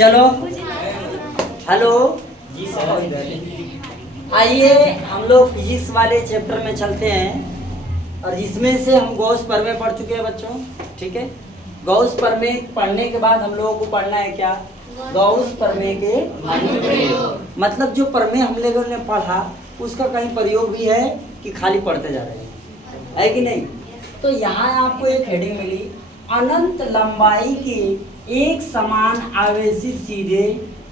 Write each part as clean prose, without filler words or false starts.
चलो हेलो जी सर, आइए हम लोग फिजिक्स वाले चैप्टर में चलते हैं और जिसमें से हम गॉस प्रमेय पढ़ चुके हैं बच्चों। ठीक है, गॉस प्रमेय पढ़ने के बाद हम लोगों को पढ़ना है क्या, गॉस प्रमेय के अनुप्रयोग। मतलब जो प्रमेय हम लोगों ने पढ़ा उसका कहीं प्रयोग भी है कि खाली पढ़ते जा रहे हैं, है कि नहीं। तो यहाँ आपको एक हेडिंग मिली, अनंत लंबाई के एक समान आवेशित सीधे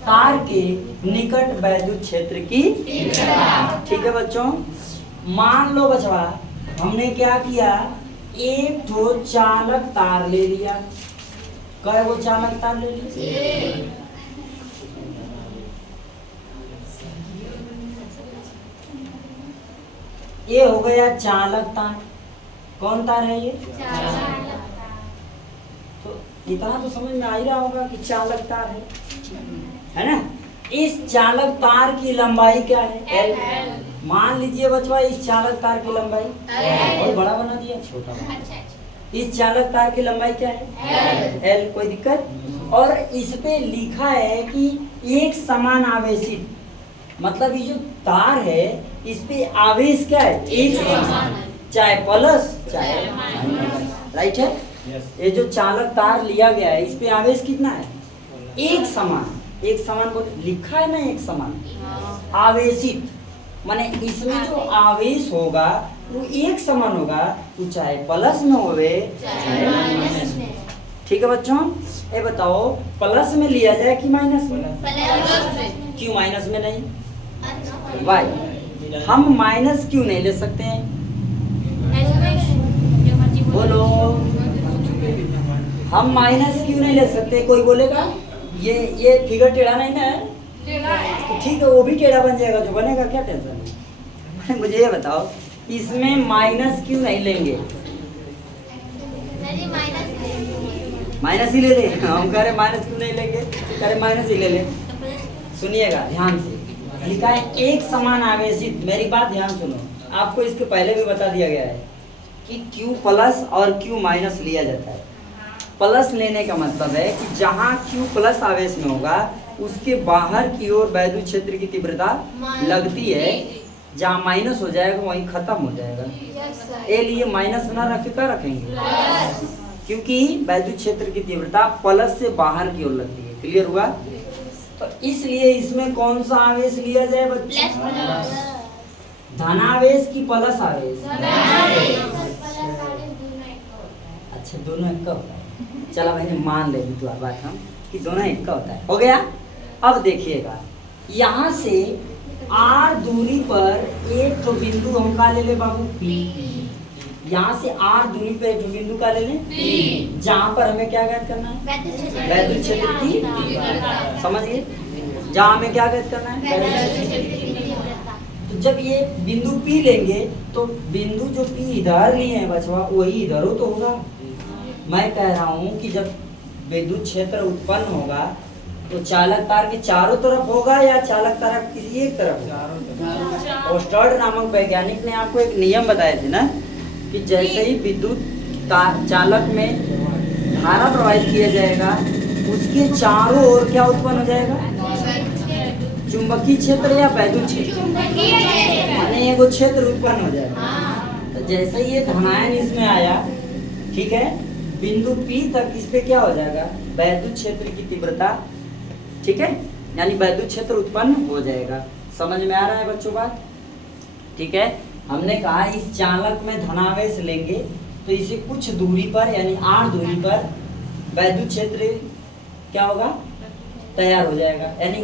तार के निकट वैद्युत क्षेत्र की। ठीक है बच्चों, मान लो बचवा हमने क्या किया, एक तो चालक तार ले लिया। कै वो चालक तार ले लिया, ये हो गया चालक तार। कौन तार है ये, तो इतना तो समझ में आ ही रहा होगा कि चालक तार है ना। इस चालक तार की लंबाई क्या है, L। मान लीजिए बच्चा इस चालक तार की लंबाई, और बड़ा बना दिया छोटा बना। इस चालक तार की लंबाई क्या है, L। कोई दिक्कत। और इस पे लिखा है कि एक समान आवेशित, मतलब ये जो तार है इस पे आवेश क्या है, एक समान, चाहे प्लस चाहे माइनस। राइट है। ये जो चालक तार लिया गया है इस पे आवेश कितना है, एक समान। एक समान बोले लिखा है ना, एक समान आवेशित, माने इसमें जो आवेश होगा वो एक समान होगा, वो चाहे प्लस में होवे चाहे माइनस में। ठीक है बच्चों, ये बताओ प्लस में लिया जाए कि माइनस में, क्यों माइनस में नहीं, वाई हम माइनस क्यों नहीं ले सकते हैं, बोलो हम माइनस क्यों नहीं ले सकते। कोई बोलेगा ये फिगर टेढ़ा नहीं ना है, तो ठीक है वो भी टेढ़ा बन जाएगा, जो बनेगा क्या टेंशन है। मुझे ये बताओ इसमें माइनस क्यों नहीं लेंगे, माइनस ही ले ले। हम कह रहे माइनस क्यों नहीं लेंगे, कह रहे माइनस ही ले ले। सुनिएगा ध्यान से, लिखा है एक समान आवेशित। मेरी बात ध्यान सुनो, आपको इसके पहले भी बता दिया गया है कि Q प्लस और Q माइनस लिया जाता है। प्लस लेने का मतलब है कि जहाँ Q प्लस आवेश में होगा उसके बाहर की ओर वैद्युत क्षेत्र की तीव्रता लगती है, जहाँ माइनस हो जाएगा वहीं खत्म हो जाएगा। ए लिए माइनस ना रख के क्या रखेंगे, क्योंकि वैद्युत क्षेत्र की तीव्रता प्लस से बाहर की ओर लगती है। क्लियर हुआ। तो इसलिए इसमें कौन सा आवेश लिया जाए बच्चे, धनावेश की प्लस आवेश। अच्छा दोनों एक का होता है, चला मैंने मान ले तुम्हारी बात हम कि दोनों एक का होता है, हो गया। अब देखिएगा यहाँ से R दूरी पर एक तो बिंदु हम का ले ले बाबू P। यहाँ से R दूरी पर एक तो बिंदु का ले ले, जहाँ पर हमें क्या ज्ञात करना है, वैद्युत क्षेत्र की। समझिए जहाँ हमें क्या ज्ञात करना है, वैद्युत क्षेत्र की। तो जब ये बिंदु P लेंगे तो बिंदु जो P इधर लिए हैं बचवा वही इधर हो तो होगा। मैं कह रहा हूँ कि जब विद्युत क्षेत्र उत्पन्न होगा तो चालक तार के चारों तरफ होगा या चालक तार किसी एक तरफ होगा। ओस्टर्ड नामक वैज्ञानिक ने आपको एक नियम बताए थे ना कि जैसे ही विद्युत चालक में धारा प्रवाहित किया जाएगा उसके चारों ओर क्या उत्पन्न हो जाएगा, चुंबकीय क्षेत्र या वैद्युत क्षेत्र, माने एगो क्षेत्र उत्पन्न हो जाएगा। तो जैसे ही ये धनायन इसमें आया, ठीक है, बिंदु P तक इस पे क्या हो जाएगा, वैद्युत क्षेत्र की तीव्रता, ठीक है, यानी वैद्युत क्षेत्र उत्पन्न हो जाएगा। समझ में आ रहा है बच्चों बात, ठीक है। हमने कहा इस चालक में धनावेश लेंगे तो इसे कुछ दूरी पर यानी R दूरी पर वैद्युत क्षेत्र क्या होगा, तैयार हो जाएगा, यानी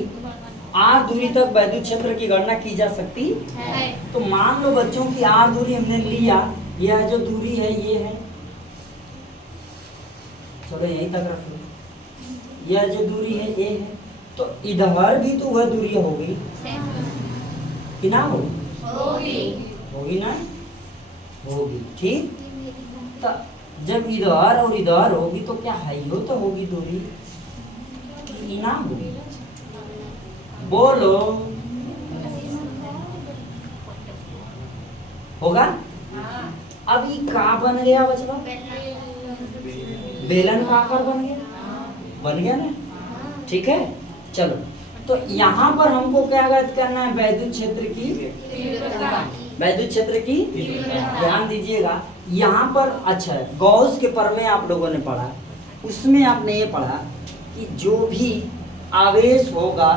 R दूरी तक वैद्युत क्षेत्र की गणना की जा सकती है। तो मान लो बच्चों की R दूरी हमने लिया, यह जो दूरी है ये है, चलो यहीं तक रख लो, यह जो दूरी है ये है, तो इधर भी तो वह दूरी होगी कि ना होगी ना, होगी। ठीक, तो जब इधर और इधर होगी तो क्या है, यो तो होगी दूरी कि ना होगी, बोलो होगा। अब ये का बन गया बचवा, बेलन का आकार बन गया ना। ठीक है। चलो, तो यहाँ पर हमको क्या ज्ञात करना है? वैद्युत क्षेत्र की, वैद्युत क्षेत्र की, ध्यान दीजिएगा यहाँ पर। अच्छा, गॉस के प्रमेय आप लोगों ने पढ़ा, उसमें आपने ये पढ़ा कि जो भी आवेश होगा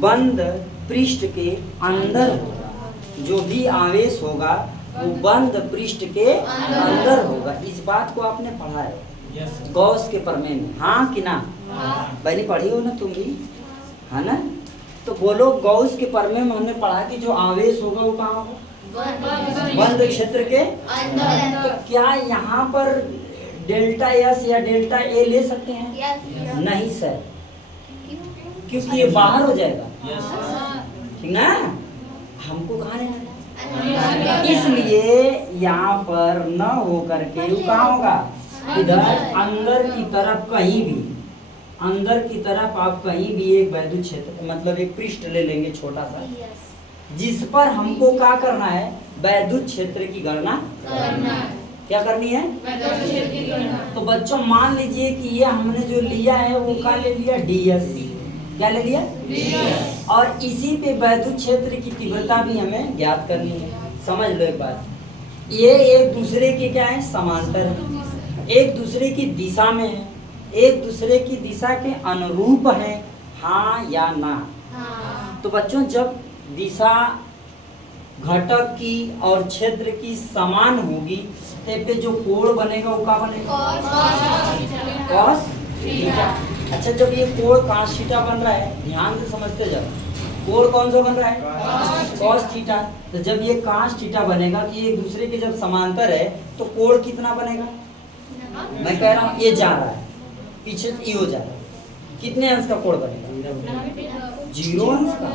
बंद पृष्ठ के अंदर होगा, जो भी आवेश होगा वो बंद पृष्ठ के अंदर होगा। इस बात को आपने पढ़ा है गॉस के प्रमेय में, हाँ कि ना? पहले पढ़ी हो ना तुम भी, है ना? तो बोलो, गॉस के प्रमेय में हमने पढ़ा कि जो आवेश होगा वो कहाँ होगा? बंद क्षेत्र के अंदर। तो क्या यहाँ पर डेल्टा एस या डेल्टा ए ले सकते हैं? नहीं सर, क्योंकि ये बाहर हो जाएगा, ठीक ना? हमको कहाँ लेना? इसलिए यहाँ पर न हो करके वो कहाँ होगा? इधर अंदर की तरफ कहीं भी, अंदर की तरफ आप कहीं भी एक वैद्युत क्षेत्र मतलब एक पृष्ठ ले लेंगे छोटा सा, जिस पर हमको क्या करना है? वैद्युत क्षेत्र की गणना करना। क्या करनी है? वैद्युत क्षेत्र की गणना। तो बच्चों मान लीजिए कि ये हमने जो लिया है वो क्या ले लिया? ds। क्या ले लिया? ds। और इसी पे वैद्युत क्षेत्र की तीव्रता भी हमें ज्ञात करनी है। समझ लो एक बात, ये एक दूसरे के क्या है? समांतर है, एक दूसरे की दिशा में है, एक दूसरे की दिशा के अनुरूप है, हाँ या ना? हाँ। तो बच्चों जब दिशा घटक की और क्षेत्र की समान होगी तो पे जो कोण बनेगा वो क्या बनेगा? Cos theta. अच्छा, जब ये कोण कॉस थीटा बन रहा है, ध्यान से समझते जाओ, कोण कौन सा बन रहा है? Cos theta. तो जब ये कॉस थीटा बनेगा तो ये एक दूसरे के जब समांतर है तो कोण कितना बनेगा? मैं कह रहा हूँ ये जा रहा है, पीछे ये हो जा रहा है, कितने अंश का कोण बनेगा? 0 अंश का,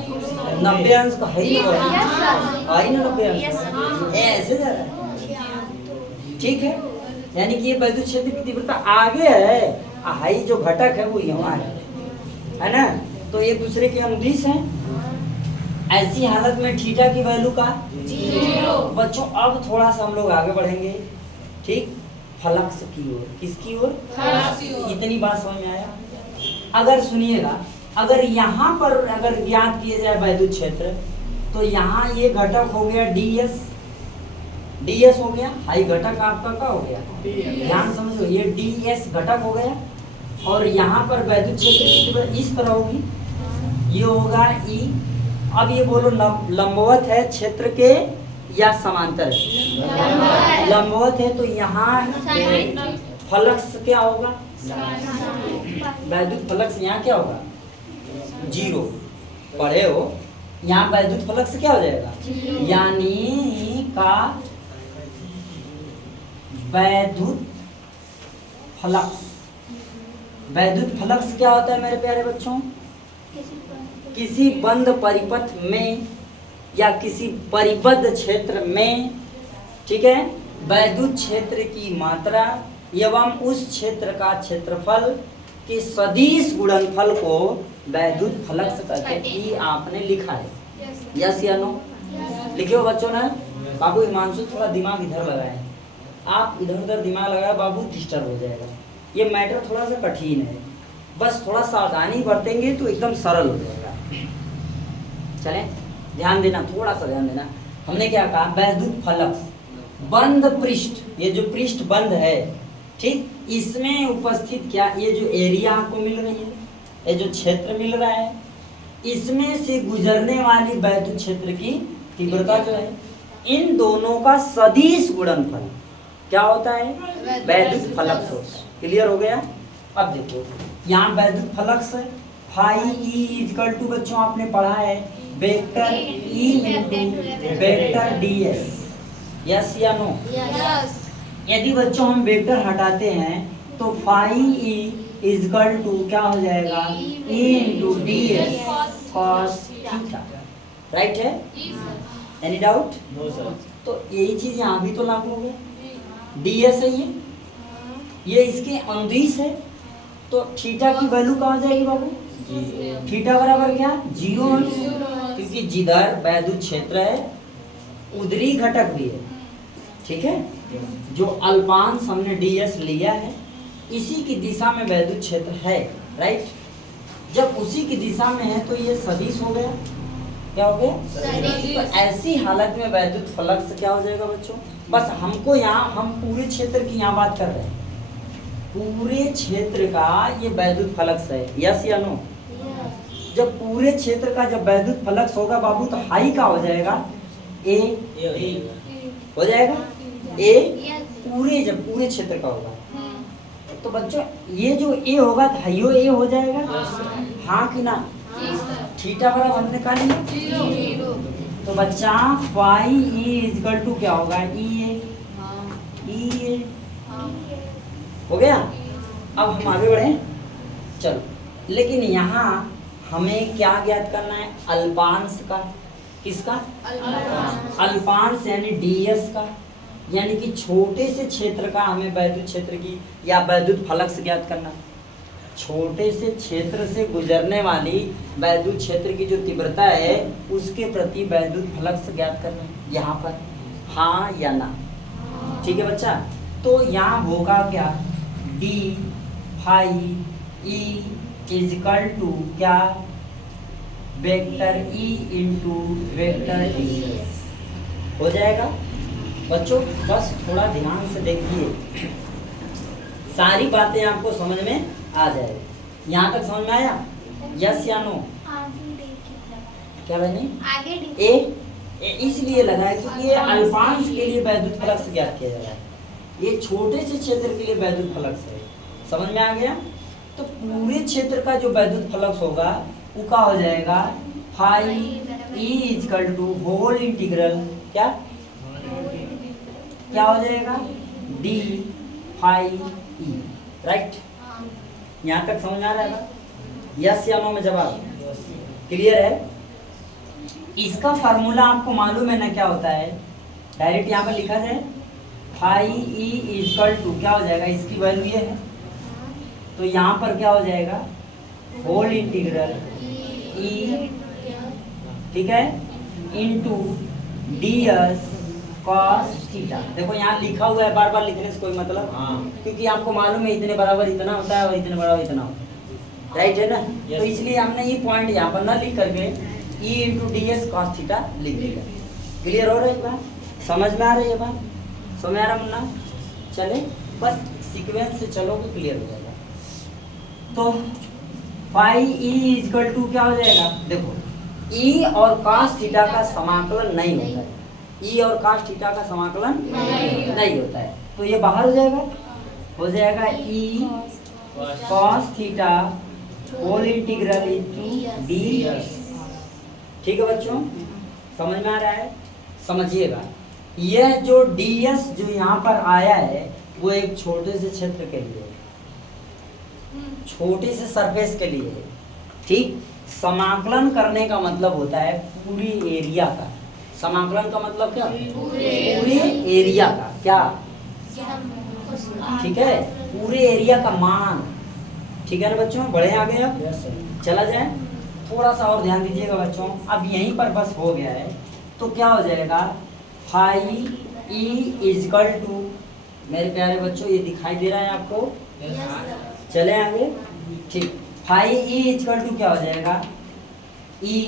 90 अंश का है ही ना, 90 अंश ऐसे जा रहा है, ठीक है। यानी कि ये वैद्युत क्षेत्र की तीव्रता आगे है, हाई जो घटक है वो यहाँ है ना? तो एक दूसरे के अनुदिश हैं। ऐसी हालत में थीटा की वैल्यू का 0। बच्चों अब थोड़ा सा हम लोग आगे बढ़ेंगे, ठीक, फ्लक्स की ओर। किसकी ओर? इतनी बात समझ में आया? अगर सुनिएगा, अगर यहाँ पर अगर ज्ञात किया जाए वैद्युत क्षेत्र, तो यहाँ ये घटक हो गया ds हो गया, हाई घटक आपका क्या हो गया? ध्यान समझो, ये ds घटक हो गया, और यहाँ पर वैद्युत क्षेत्र इस तरह होगी, ये होगा E। अब ये बोलो लंबवत है क्षेत्र के या समांतर है? लंबवत है, तो यहाँ फ्लक्स क्या होगा? वैद्युत फ्लक्स यहाँ क्या होगा? 0। पढ़े हो, यहाँ वैद्युत फ्लक्स क्या हो जाएगा? यानी का वैद्युत फ्लक्स, वैद्युत फ्लक्स क्या होता है मेरे प्यारे बच्चों? किसी बंद परिपथ में या किसी परिबद्ध क्षेत्र में, ठीक है, वैद्युत क्षेत्र की मात्रा एवं उस क्षेत्र का क्षेत्रफल के सदिश गुणनफल को वैद्युत फ्लक्स करके ही आपने लिखा है। यस या नो? लिखे हो बच्चों ने? बाबू हिमांशु थोड़ा दिमाग इधर लगाए, आप इधर उधर दिमाग लगाए बाबू, डिस्टर्ब हो जाएगा। ये मैटर थोड़ा सा कठिन है, बस थोड़ा सावधानी बरतेंगे तो एकदम सरल हो जाएगा। चलें, ध्यान देना, थोड़ा सा ध्यान देना। हमने क्या कहा? वैद्युत फ्लक्स बंद पृष्ठ, ये जो पृष्ठ बंद है, ठीक, इसमें उपस्थित क्या, ये जो एरिया आपको मिल रही है, ये जो क्षेत्र मिल रहा है, इसमें से गुजरने वाली वैद्युत क्षेत्र की तीव्रता जो है, इन दोनों का सदिश गुणनफल क्या होता है? वैद्युत फ्लक्स होता है। क्लियर हो गया? अब देखो यहाँ वैद्युत flux phi E equal to, बच्चों आपने पढ़ा है, vector E into vector ds। Yes या नो? यदि बच्चों हम वेक्टर हटाते हैं तो फाई ई इक्वल टू क्या हो जाएगा? ई इंटू ds cos थीटा। राइट है? Any doubt? No sir. तो यही चीज यहाँ भी तो लागू हो गया, ds है ये इसके अनुदिश है, तो थीटा की वैल्यू कहाँ जाएगी बाबू? थीटा बराबर क्या? 0 अंश, क्योंकि जिधर वैद्युत क्षेत्र है उधरी घटक भी है, ठीक है। जो अल्पांश हमने ds लिया है, इसी की दिशा में वैद्युत क्षेत्र है, राइट। जब उसी की दिशा में है तो ये सदिश हो गया। क्या हो गया? सदिश। तो ऐसी हालत में वैद्युत फ्लक्स क्या हो जाएगा बच्चों? बस हमको यहाँ हम पूरे क्षेत्र की यहाँ बात कर रहे हैं, पूरे क्षेत्र का ये वैद्युत फ्लक्स है, यस या नो? जब पूरे क्षेत्र का जब वैद्युत फ्लक्स होगा बाबू तो हाई का हो जाएगा ए हो जाएगा ए पूरे, जब पूरे क्षेत्र का होगा तो बच्चों ये जो ए होगा तो हाइयो ए हो जाएगा, हाँ कि ना? थीटा बराबर हमने निकाल लिया तो बच्चा फाई ई इक्वल टू क्या होगा? ई ए हो गया। अब हम आगे बढ़े, चलो। लेकिन यहाँ हमें क्या ज्ञात करना है? अल्पांश का। किसका? अल्पांश यानी डीएस का, यानी कि छोटे से क्षेत्र का हमें वैद्युत क्षेत्र की या वैद्युत फ्लक्स ज्ञात करना है। छोटे से क्षेत्र से गुजरने वाली वैद्युत क्षेत्र की जो तीव्रता है उसके प्रति वैद्युत फ्लक्स ज्ञात करना है यहाँ पर, हाँ या ना? ठीक है बच्चा। तो यहाँ होगा क्या? D phi E equal to क्या? Vector E into vector D हो जाएगा बच्चों। बस थोड़ा ध्यान से देखिए, सारी बातें आपको समझ में आ जाएगी। यहाँ तक समझ में आया? यस या नो? क्या बने? आगे ए इसलिए लगा है क्योंकि ये अल्पांश के लिए वैद्युत फ्लक्स ज्ञात किया जा रहा है, ये छोटे से क्षेत्र के लिए वैद्युत फ्लक्स है। समझ में आ गया? तो पूरे क्षेत्र का जो वैद्युत फ्लक्स होगा वो क्या हो जाएगा? Phi E equal to whole integral क्या क्या हो जाएगा? D phi E, right? यहाँ तक समझ आ रहा है? यस या नो में जवाब क्लियर है? इसका फार्मूला आपको मालूम है ना क्या होता है? डायरेक्ट यहाँ पर लिखा जाए फाई ई इक्वल टू क्या हो जाएगा? इसकी वैल्यू ये है तो यहाँ पर क्या हो जाएगा? होल इंटीग्रल ई, ठीक है, into d S cos theta. देखो यहाँ लिखा हुआ है, बार बार लिखने से कोई मतलब, क्योंकि आपको मालूम है इतने बराबर इतना होता है और इतने बराबर इतना होता है, राइट है ना? तो इसलिए हमने ये पॉइंट यहाँ पर ना लिख करके ई into d S cos theta लिख दिया। क्लियर हो रही है बात? समझ में आ रही है बात? समझ में आ रहा मुन्ना? चले बस सीक्वेंस से चलोगे क्लियर हो जाएगा। तो फाई ई इक्वल टू क्या हो जाएगा? देखो ई और कॉस थीटा का समाकलन नहीं होता है, ई और कॉस थीटा का समाकलन नहीं होता है, तो ये बाहर हो जाएगा E cos theta whole integral into d s. ठीक है बच्चों, समझ में आ रहा है? समझिएगा, यह जो डी एस जो यहाँ पर आया है वो एक छोटे से क्षेत्र के लिए, छोटे से सरफेस के लिए है, ठीक? समाकलन करने का मतलब होता है पूरी एरिया का। समाकलन का मतलब क्या? पूरे एरिया का क्या? ठीक है, पूरे एरिया का मान। ठीक है ना बच्चों? बढ़े आगे अब चला जाए, थोड़ा सा और ध्यान दीजिएगा बच्चों। अब यहीं पर बस हो गया है तो क्या हो जाएगा? फाई ई इजकल टू, मेरे प्यारे बच्चों ये दिखाई दे रहा है आपको? चले आगे, ठीक। फाई ई इजकल टू क्या हो जाएगा? ई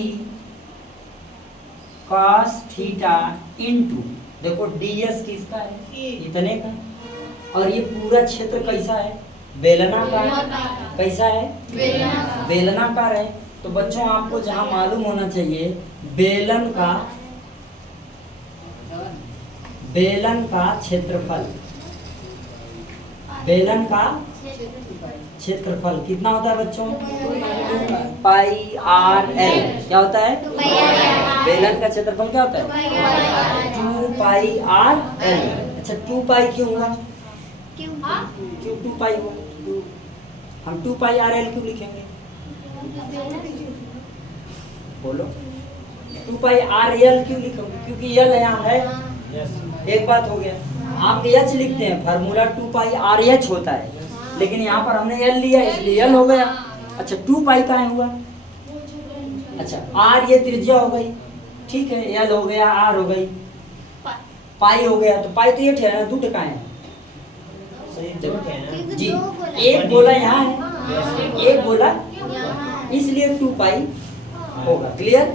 कॉस थीटा इनटू, देखो डीएस किसका है? इतने का, और ये पूरा क्षेत्र कैसा है? बेलनाकार। कैसा है? बेलनाकार है। तो बच्चों आपको जहां मालूम होना चाहिए बेलन का क्षेत्रफल, बेलन का क्षेत्रफल कितना होता है बच्चों? पाई आर एल। क्या होता है? बेलन का क्षेत्रफल क्या होता है? 2 पाई आर एल। अच्छा 2 पाई क्यों हुआ? क्यों 2 पाई हुआ? हम 2 पाई आर एल क्यों लिखेंगे? बोलो 2 पाई आर एल क्यों लिखोगे? क्योंकि एल यहाँ है। एक बात हो गया, आप एच लिखते हैं, फार्मूला 2 पाई आर एच होता है, लेकिन यहाँ पर हमने एल लिया इसलिए एल हो गया। अच्छा 2 पाई कहाँ हुआ? अच्छा आर ये त्रिज्या हो गई, ठीक है, एल हो गया, आर हो गई, पाई हो गया। तो पाई तो ये ठहरा 2 टका है जी। एक बोला यहाँ है, एक बोला इसलिए 2 पाई होगा। क्लियर?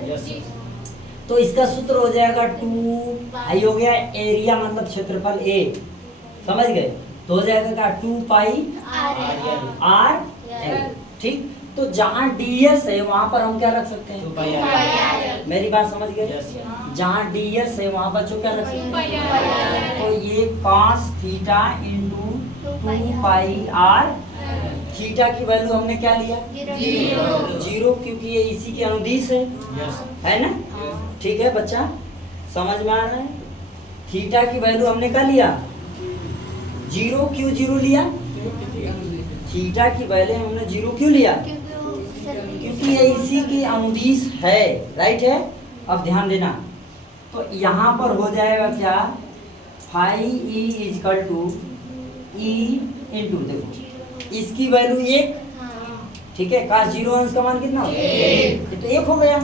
तो इसका सूत्र हो जाएगा 2 पाई हो गया एरिया मतलब क्षेत्रफल ए, समझ गए? तो हो जाएगा क्या 2 पाई आर एल। ठीक, तो जहाँ ds है वहां पर हम क्या रख सकते हैं? मेरी बात समझ गए? जहाँ ds है वहां बच्चों क्या रख सकते हैं? तो ये cos theta into 2 pi R, theta की वैल्यू हमने क्या लिया? 0, क्योंकि ये इसी के अनुदिश है ना? ठीक है बच्चा, समझ में आ रहा है? थीटा की वैल्यू हमने क्या लिया? 0। क्यों 0 लिया? थीटा की वैल्यू हमने 0 क्यों लिया? क्योंकि ये इसी की अनुदिश है, राइट है? अब ध्यान देना, तो यहाँ पर हो जाएगा क्या? Phi E equal to E into, देखो इसकी वैल्यू 1, ठीक है? का 0 अंश का मान कितना? 1, तो 1 हो गया।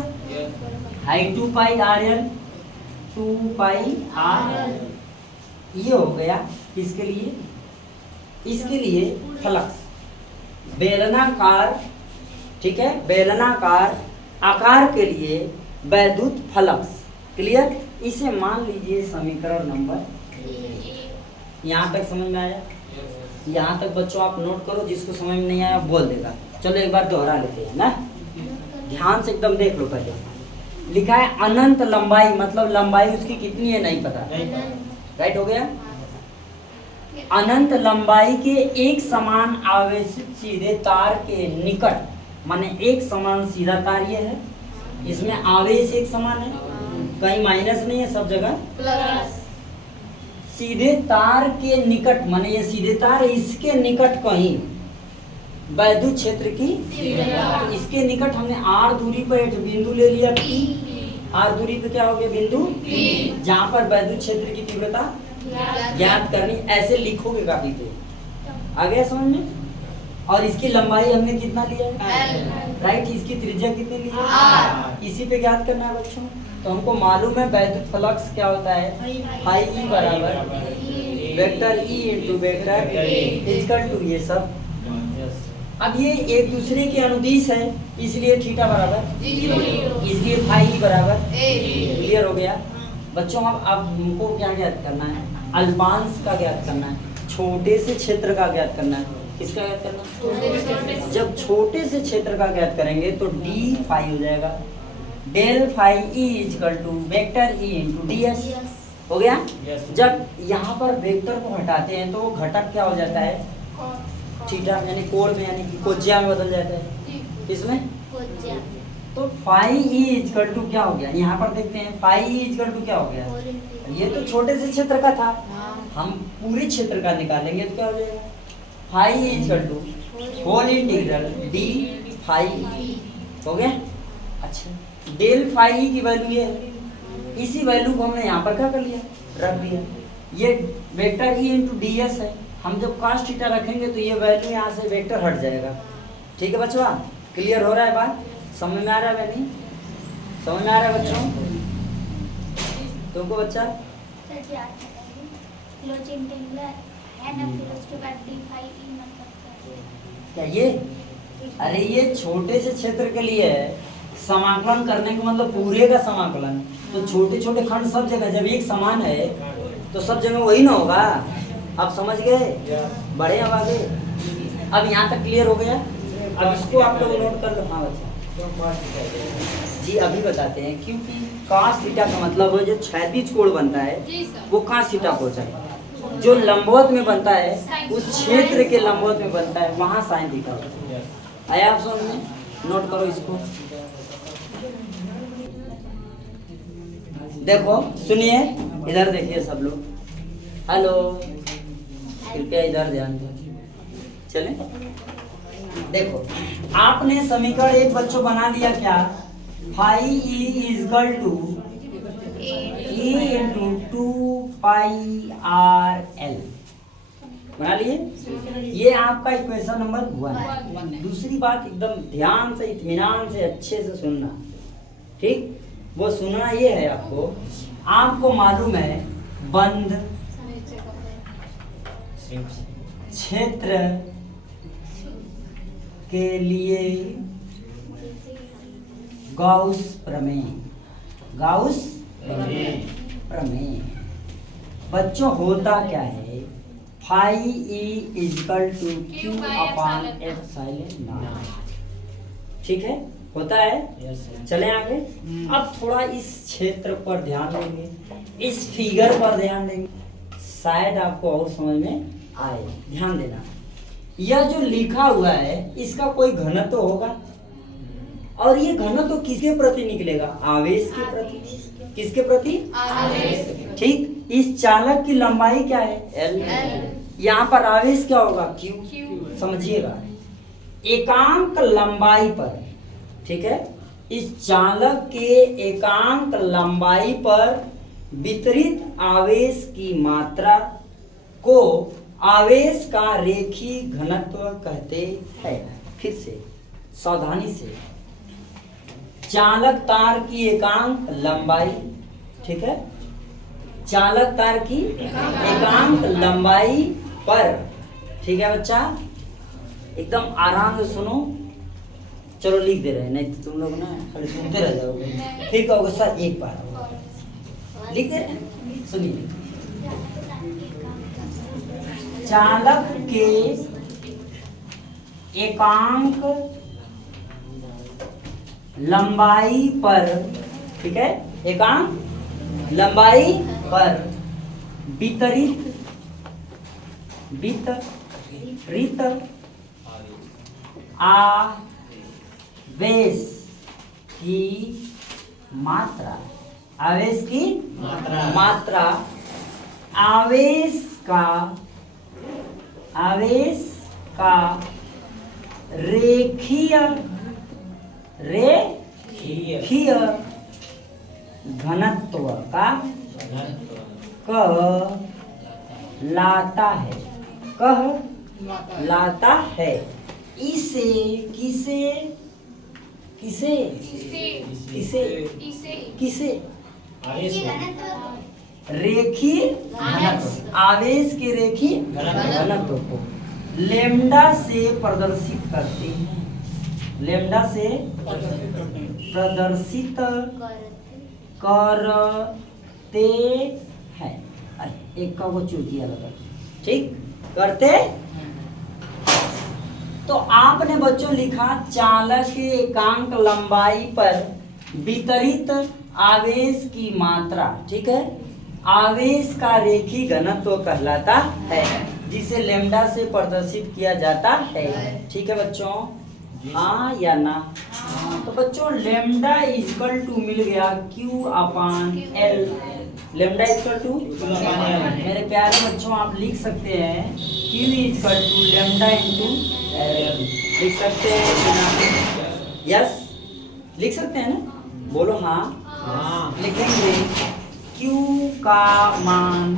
High 2 pi R L, 2 pi R L, ये हो गया किसके लिए? इसके लिए फ्लक्स बेलनाकार, ठीक है? बेलनाकार आकार के लिए वैद्युत फ्लक्स। क्लियर? इसे मान लीजिए समीकरण नंबर, यहाँ तक समझ में आया? यहाँ तक बच्चों आप नोट करो, जिसको समझ में नहीं आया बोल देगा। चलो एक बार दोहरा लेते हैं ना, ध्यान से एकदम देख लो। पहले लिखा है अनंत लंबाई, मतलब लंबाई उसकी कितनी है नहीं पता, राइट हो गया? अनंत लंबाई के एक समान आवेशित सीधे तार के निकट, माने एक समान सीधा तार ये है, इसमें आवेश एक समान है, कहीं माइनस नहीं है, सब जगह प्लस। सीधे तार के निकट, माने ये सीधे तार है, इसके निकट कहीं वैद्युत क्षेत्र की, इसके निकट हमने r दूरी पर एक बिंदु ले लिया P, r दूरी पे क्या हो गया बिंदु P, जहाँ पर वैद्युत क्षेत्र की तीव्रता ज्ञात करनी। ऐसे लिखोगे काफी तो आ गया समझ में? और इसकी लंबाई हमने कितना लिया है? राइट, इसकी त्रिज्या कितनी ली है? इसी पे ज्ञात करना है बच्चों। तो हमको मालूम है वैद्युत फ्लक्स क्या होता है? फाई ई बराबर vector E into vector equal to ये सब। अब ये एक दूसरे के अनुदिश है, इसलिए थीटा बराबर 0, इसलिए फाई ई बराबर। क्लियर हो गया बच्चों? अब हमको क्या ज्ञात करना है? अल्पांश का ज्ञात करना है, छोटे से क्षेत्र का ज्ञात करना है। किसका ज्ञात करना? जब छोटे से क्षेत्र का ज्ञात करेंगे तो डी फाई हो जाएगा, del phi E equal to vector E into d s. हो गया? जब यहाँ पर वेक्टर को हटाते हैं तो वो घटक क्या हो जाता है? थीटा, यानी कोण में, यानी कि कोज्या में बदल जाता है। किसमें? तो फाई ई इक्वल टू क्या हो गया? यहाँ पर देखते हैं फाई ई इक्वल टू क्या हो गया? ये तो छोटे से क्षेत्र का था, हम पूरे क्षेत्र का निकालेंगे तो क्या हो जाएगा? Phi E equal to whole integral d phi E. हो गया? अच्छा, डेल फाई ई की वैल्यू ये है, इसी वैल्यू को हमने यहाँ पर क्या कर लिया? रख दिया। ये vector E into d S है, हम जब cos थीटा रखेंगे तो ये वैल्यू यहाँ से वेक्टर हट जाएगा। ठीक है बच्चों? क्लियर हो रहा है बात? समझ में आ रहा है नहीं? समझ में आ रहा है बच्चों तुमको? बच्चा क्या ये? अरे ये छोटे से क्षेत्र के लिए है, समाकलन करने का मतलब पूरे का समाकलन। तो छोटे छोटे खंड सब जगह, जब एक समान है तो सब जगह वही ना होगा। आप समझ गए? बढ़े अब आगे। अब यहाँ तक क्लियर हो गया? अब इसको आप लोग नोट कर लो। हाँ बच्चा जी अभी बताते हैं, क्योंकि cos थीटा का मतलब है जो क्षैतिज कोण बनता है वो cos थीटा को चाहिए, जो लंबवत में बनता है उस क्षेत्र के लंबवत में बनता है वहाँ sin थीटा होता है। आया आप समझ में? नोट करो इसको। देखो सुनिए, इधर देखिए सब लोग। हेलो, कृपया इधर ध्यान दो। चले देखो, आपने समीकरण एक बच्चों बना लिया क्या? Phi E equal to E into 2 pi R L बना लिए। ये आपका इक्वेशन नंबर 1। दूसरी बात एकदम ध्यान से, इत्मीनान से, अच्छे से सुनना। ठीक, वो सुनना ये है आपको मालूम है बंद क्षेत्र के लिए गॉस प्रमेय, गॉस प्रमेय। बच्चों होता क्या है, phi E equal to Q upon epsilon naught, ठीक है, होता है। चले आगे। अब थोड़ा इस क्षेत्र पर ध्यान देंगे, इस फिगर पर ध्यान देंगे, शायद आपको और समझ में आए। ध्यान देना, यह जो लिखा हुआ है इसका कोई घनत्व होगा, और ये घनत्व किसके प्रति निकलेगा, आवेश के प्रति। किसके प्रति, आवेश। ठीक, इस चालक की लंबाई क्या है, एल। यहाँ पर आवेश क्या होगा, क्यू। समझिएगा, एकांक लंबाई पर, ठीक है, इस चालक के एकांक लंबाई पर वितरित आवेश की मात्रा को आवेश का रेखीय घनत्व कहते हैं। फिर से सावधानी से, चालक तार की एकांक लंबाई, ठीक है, चालक तार की एकांक लंबाई पर, ठीक है बच्चा, एकदम आराम से सुनो। चलो लिख दे रहे हैं, नहीं तो तुम लोग ना खाली सुनते रह जाओगे, फिर कहोगे सर एक बार लिख दे रहे हैं। सुनिए, चालक के एकांक लंबाई पर, ठीक है, एकांक लंबाई पर वितरित आवेश की मात्रा, आवेश की मात्रा, आवेश का रेखीय घनत्व का कहलाता है। इसे किसे रेखीय घनत्व, आवेश के रेखीय घनत्व को लेम्डा से प्रदर्शित करते हैं, लेम्डा से प्रदर्शित करते हैं। अरे एक का वो चूतिया लगा, ठीक, करते। तो आपने बच्चों लिखा चालक के एकांक लंबाई पर वितरित आवेश की मात्रा, ठीक है, आवेश का रेखीय घनत्व कहलाता है, जिसे लेम्डा से प्रदर्शित किया जाता है। ठीक है बच्चों, हाँ या ना? तो बच्चों लेम्डा इक्वल टू मिल गया Q upon L। Lambda equal to, मेरे प्यारे बच्चों आप लिख सकते हैं Q equal to lambda into L, लिख सकते हैं? यस, लिख सकते हैं ना? बोलो हाँ। लिखेंगे Q का मान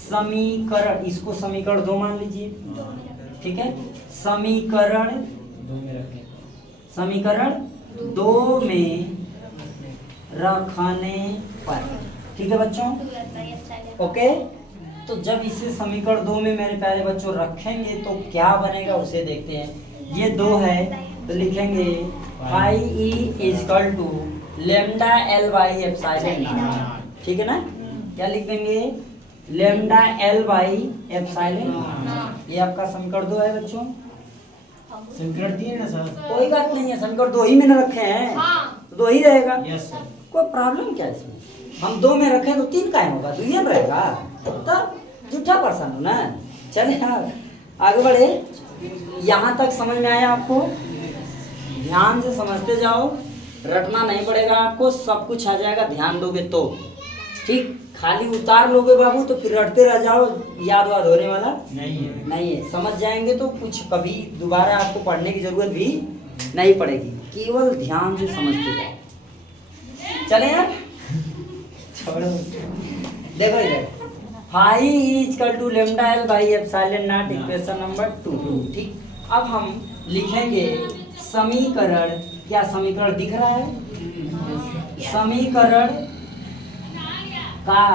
समीकरण, इसको समीकरण 2 मान लीजिए, ठीक है, समीकरण 2 में रखने पर, ठीक है बच्चों, ओके। तो जब इसे समीकरण 2 में मेरे प्यारे बच्चों रखेंगे तो क्या बनेगा उसे देखते हैं। ये 2 है तो लिखेंगे phi E equal to lambda L by epsilon naught, ठीक है ना? क्या लिख देंगे? Lambda L by epsilon. ये आपका समीकरण 2 है बच्चों। समीकरण दिए ना सर? कोई बात नहीं है, समीकरण 2 ही में न रखे हैं, 2 ही रहेगा। Yes sir. कोई प्रॉब्लम क्या है इसमें? हम 2 में रखें तो 3 का होगा, 2 ही रहेगा, तब झूठा पर्सन हो ना। चले यार आगे बढ़े। यहाँ तक समझ में आया आपको? ध्यान से समझते जाओ, रटना नहीं पड़ेगा आपको, सब कुछ आ जाएगा ध्यान दोगे तो, ठीक। खाली उतार लोगे बाबू तो फिर रटते रह जाओ, याद वाद होने वाला नहीं है। समझ जाएंगे तो कुछ कभी दोबारा आपको पढ़ने की जरूरत भी नहीं पड़ेगी, केवल ध्यान से समझते जाओ। चले यार, छोड़ो, देखो इधर phi equal to lambda L by epsilon naught, equation number 2, ठीक। अब हम लिखेंगे समीकरण, क्या समीकरण दिख रहा है? समीकरण का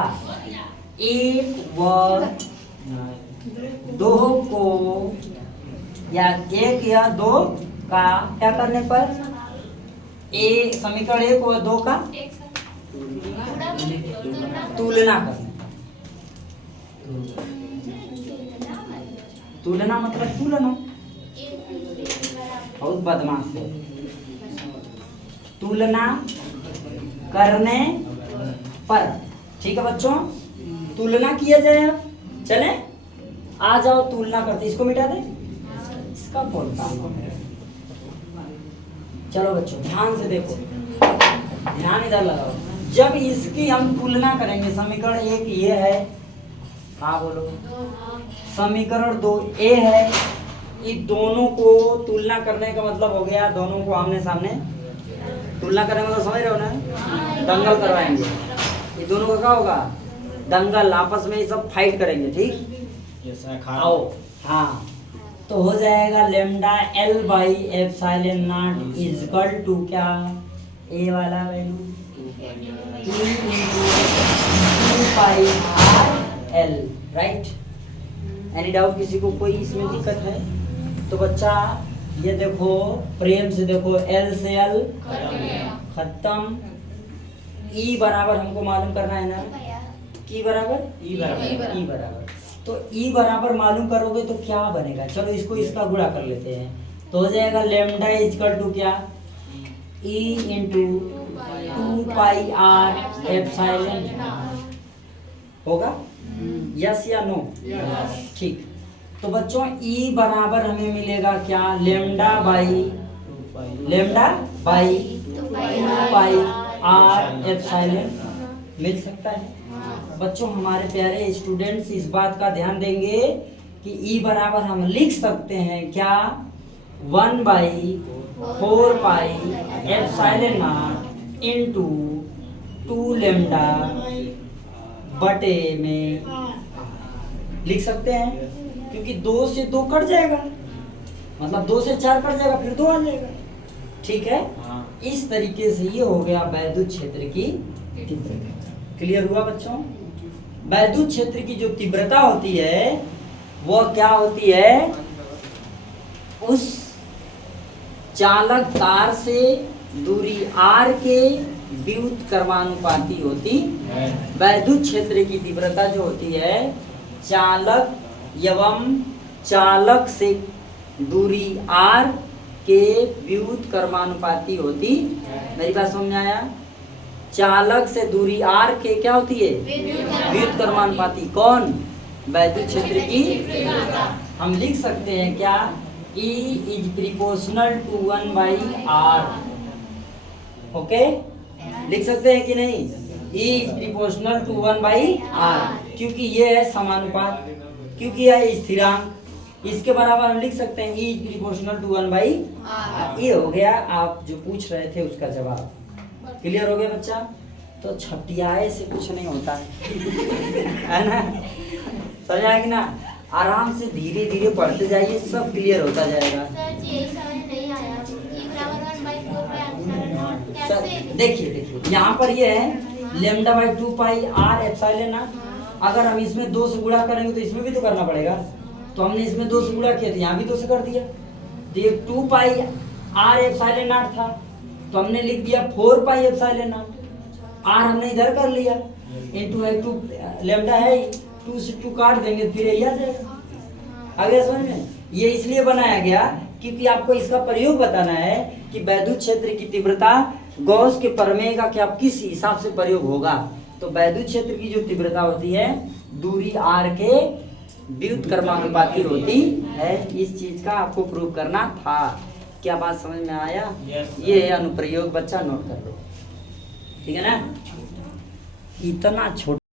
1 व 2 को, या 1 या 2 का क्या करने पर, ए समीकरण 1 और 2 का तुलना करने। तुलना मतलब तुलना, बहुत बदमाश है। तुलना करने पर, ठीक है बच्चों, तुलना किया जाए। अब चले आ जाओ तुलना करते, इसको मिटा दे, इसका कौन काम है। चलो बच्चों ध्यान से देखो, ध्यान इधर लगाओ। जब इसकी हम तुलना करेंगे, समीकरण 1 ये है, हाँ बोलो, समीकरण 2 ए है, इन दोनों को तुलना करने का मतलब हो गया दोनों को आमने सामने तुलना करने का मतलब समझ रहे हो ना, दंगल करवाएंगे। ये दोनों का क्या होगा, दंगल, आपस में ये सब फाइट करेंगे, ठीक। आओ हाँ, तो हो जाएगा lambda L by epsilon not is equal to क्या, ए वाला value 2 pi R L, right. Any doubt किसी को, कोई इसमें दिक्कत है? तो बच्चा ये देखो, प्रेम से देखो, एल से एल खत्म, ई बराबर हमको मालूम करना है ना, की बराबर ई बराबर। तो ई बराबर मालूम करोगे तो क्या बनेगा, चलो इसको इसका गुणा कर लेते हैं, तो हो जाएगा लेमडा इक्वल टू क्या, E into 2 pi R epsilon होगा, यस या नो? ठीक। तो बच्चों ई बराबर हमें मिलेगा क्या, lambda by 2 pi R epsilon मिल सकता है। बच्चों हमारे प्यारे स्टूडेंट्स इस बात का ध्यान देंगे कि ई बराबर हम लिख सकते हैं क्या, 1/4 pi epsilon not into 2 lambda बटे में लिख सकते हैं, क्योंकि 2 से 2 कट जाएगा, मतलब 2 से 4 कट जाएगा, फिर 2 आ जाएगा, ठीक है। इस तरीके से ये हो गया वैद्युत क्षेत्र की तीव्रता। क्लियर हुआ बच्चों? वैद्युत क्षेत्र की जो तीव्रता होती है वह क्या होती है, उस चालक तार से दूरी r के व्युत्क्रमानुपाती होती है। वैद्युत क्षेत्र की तीव्रता जो होती है चालक एवं चालक से दूरी r के व्युत्क्रमानुपाती होती। मेरी बात समझ में आया? चालक से दूरी r के क्या होती है, व्युत्क्रमानुपाती। कौन? वैद्युत क्षेत्र की। हम लिख सकते हैं क्या, E is proportional to 1/r। Okay, लिख सकते हैं कि नहीं? E is proportional to 1/r, क्योंकि ये है समानुपात, क्योंकि यह स्थिरांक, इसके बराबर हम लिख सकते हैं E is proportional to 1/r। ये हो गया आप जो पूछ रहे थे उसका जवाब। क्लियर हो गया बच्चा? तो छटियाए से कुछ नहीं होता है ना, समझ आया कि ना? आराम से धीरे धीरे पढ़ते जाइए, सब क्लियर होता जाएगा। देखिए यहाँ पर ये है lambda by 2 pi R epsilon naught. अगर हम इसमें 2 से गुणा करेंगे तो इसमें भी तो करना पड़ेगा, तो हमने इसमें 2 से गुणा किया तो यहाँ भी 2 से कर दिया। तो ये 2 पाई आर एप्सिलॉन नॉट था, तो हमने लिख दिया 4 पाई एप्सिलॉन नॉट। आर हमने इधर कर लिया, इनटू है 2 लेमडा है, 2 से 2 काट देंगे फिर यही आ जाएगा। आ गया समझ में? ये इसलिए बनाया गया क्योंकि आपको इसका प्रयोग बताना है कि वैद्युत क्षेत्र की तीव्रता गॉस के प्रमेय का क्या किस हिसाब से प्रयोग होगा। तो वैद्युत क्षेत्र की जो तीव्रता होती है दूरी r के व्युत्क्रमानुपाती होती है। इस चीज का आपको प्रूव करना था। क्या बात समझ में आया? ये अनुप्रयोग बच्चा नोट कर लो, ठीक है ना? इतना छोटा